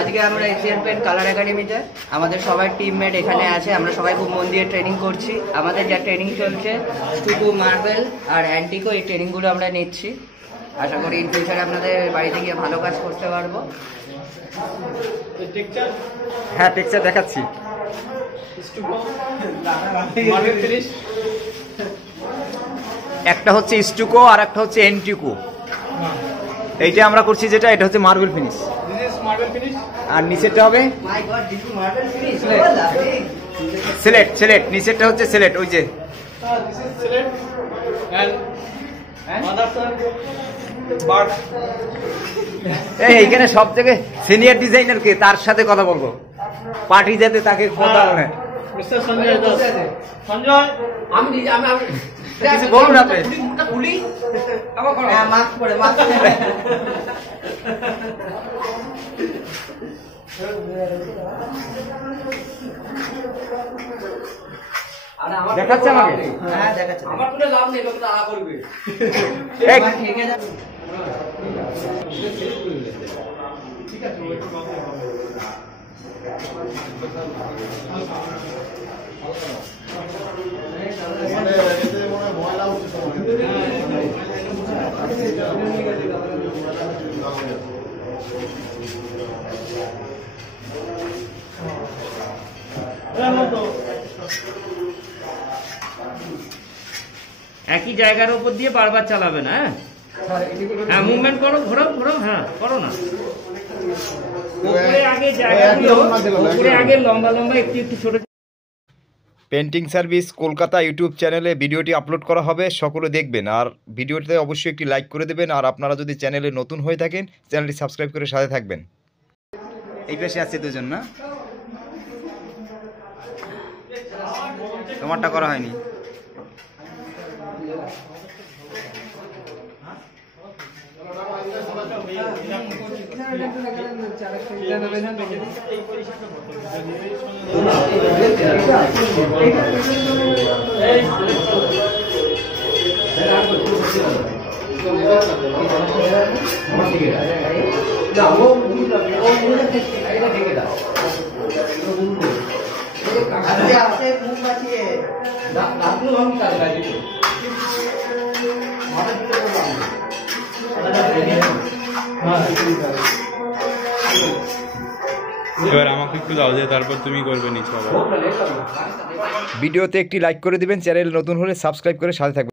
আজকে আমরা Asian paint colour একাডেমিতে আমাদের সবাই টিমমেট এখানে আছে। আমরা সবাই খুব মন দিয়ে ট্রেনিং করছি। আমাদের যা ট্রেনিং চলছে স্টুকু, মার্বেল আর অ্যান্টিকো, এই ট্রেনিংগুলো আমরা নিচ্ছি। আশা করি ইন ফিউচারে আপনাদের বাড়িতে গিয়ে ভালো কাজ করতে পারবো। হ্যাঁ, টেক্সচার দেখাচ্ছি। একটা হচ্ছে স্টুকো আর একটা হচ্ছে এন্টিকো। এইটা আমরা করছি যেটা, এটা হচ্ছে মার্বেল ফিনিশ। আর নিচেরটা হবে সিলেট। সিলেট নিচেরটা হচ্ছে সিলেট। ওই যে এইখানে সব থেকে সিনিয়র ডিজাইনার কে, তার সাথে কথা বলবো। পার্টি যাতে তাকে কথা বলে। মিস্টার সঞ্জয় দাস। সঞ্জয়, আমি কিছু বলুন আপনি। দেখাচ্ছে আমাকে। হ্যাঁ দেখাচ্ছে। আমার কোনো লাভ নেই, লোকটা আড়া করবে। ঠিক আছে। একই জায়গার উপর দিয়ে বারবার চালাবে না। হ্যাঁ, মুভমেন্ট করো, ঘোরো ঘোরো। হ্যাঁ, করো না। উপরে আগে জায়গাগুলো, উপরে আগে লম্বা লম্বা একটু একটু ছোট। পেন্টিং সার্ভিস কলকাতা ইউটিউব চ্যানেলে ভিডিওটি আপলোড করা হবে, সকলে দেখবেন। আর ভিডিওতে অবশ্যই একটি লাইক করে দেবেন। আর আপনারা যদি চ্যানেলে নতুন হয়ে থাকেন, চ্যানেলটি সাবস্ক্রাইব করে সাথে থাকবেন। এই পাশে আছে দুজন না, তোমারটা করা হয়নি। এবার আমাকে একটু দাও, যে তারপর তুমি করবে নিচে। ভিডিওতে একটি লাইক করে দিবেন, চ্যানেল নতুন হলে সাবস্ক্রাইব করে সাথে থাকবেন।